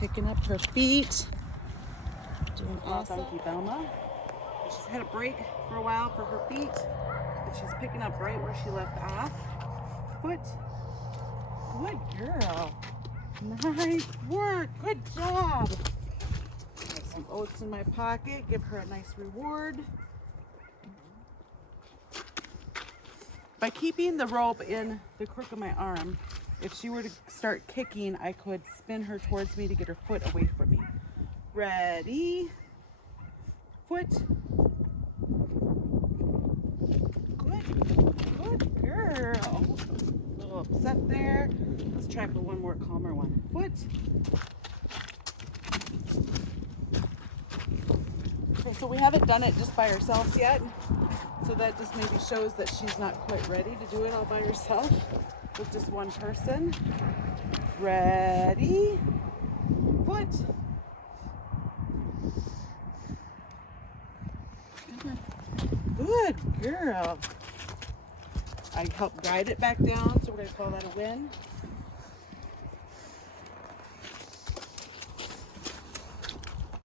picking up her feet. Doing awesome. Donkey Velma. She's had a break for a while for her feet, but she's picking up right where she left off. Foot. Good girl. Nice work. Good job. Have some oats in my pocket. Give her a nice reward. By keeping the rope in the crook of my arm, if she were to start kicking, I could spin her towards me to get her foot away from me. Ready? Foot. Good girl. A little upset there. Let's try for one more calmer one. Foot. Okay, so we haven't done it just by ourselves yet. So that just maybe shows that she's not quite ready to do it all by herself with just one person. Ready? Foot. Good girl. I helped guide it back down, so we're going to call that a win.